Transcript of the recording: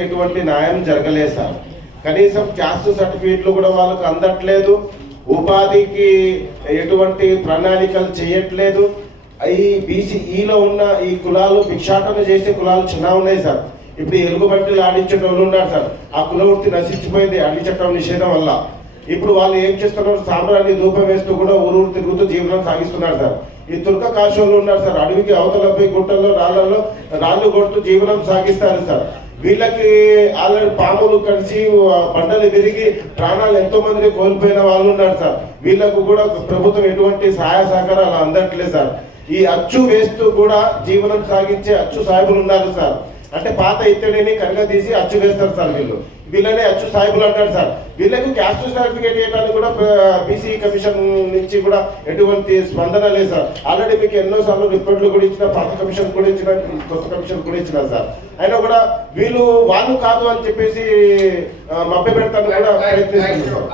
ఎటువంటి న్యాయం జరగలేదు సార్. కనీసం క్యాస్ట్ సర్టిఫికేట్లు కూడా వాళ్ళకు అందట్లేదు. ఉపాధికి ఎటువంటి ప్రణాళికలు చేయట్లేదు. ఈ బీసీఈలో ఉన్న ఈ కులాలు భిక్షాటన చేసే కులాలు చిన్న ఉన్నాయి సార్. ఇప్పుడు ఎలుగుబంటిలు ఆడించే వాళ్ళు ఉన్నారు సార్. ఆ కుల వృత్తి నశించిపోయింది అడవి చట్టం నిషేధం వల్ల. ఇప్పుడు వాళ్ళు ఏం చేస్తున్నారు, సాంబ్రాన్ని ధూపం వేస్తూ కూడా ఊరు తిరుగుతూ జీవనం సాగిస్తున్నారు సార్. ఈ తుర్క కాశోళ్ళు ఉన్నారు సార్, అడవికి అవతలపై గుట్టల్లో రాళ్ళు కొడుతూ జీవనం సాగిస్తారు సార్. వీళ్ళకి ఆల్రెడీ పాములు కలిసి బండలు విరిగి ప్రాణాలు ఎంతో మంది కోల్పోయిన వాళ్ళు ఉన్నారు సార్. వీళ్ళకు కూడా ప్రభుత్వం ఎటువంటి సహాయ సహకారాలు అందట్లేదు సార్. ఈ అచ్చు వేస్తూ కూడా జీవనం సాగించే అచ్చు సాహెబులు ఉన్నారు సార్. అంటే పాత ఇత్తడిని కనుక తీసి అచ్చు వేస్తారు సార్. వీళ్ళనే అచ్చు సాహెబులు అంటారు సార్. వీళ్ళకు క్యాస్ట్ సర్టిఫికేట్ ఇవ్వడానికి కూడా బీసీ కమిషన్ నుంచి కూడా ఎటువంటి స్పందన లేదు సార్. ఆల్రెడీ మీకు ఎన్నోసార్లు రిపోర్ట్లు కూడా ఇచ్చిన, పాత కమిషన్ కూడా ఇచ్చిన, కొత్త కమిషన్ కూడా ఇచ్చిన సార్. అయినా కూడా వీళ్ళు వాళ్ళు కాదు అని చెప్పేసి మభ్య పెడతాను కూడా ప్రయత్నిస్తున్నారు సార్.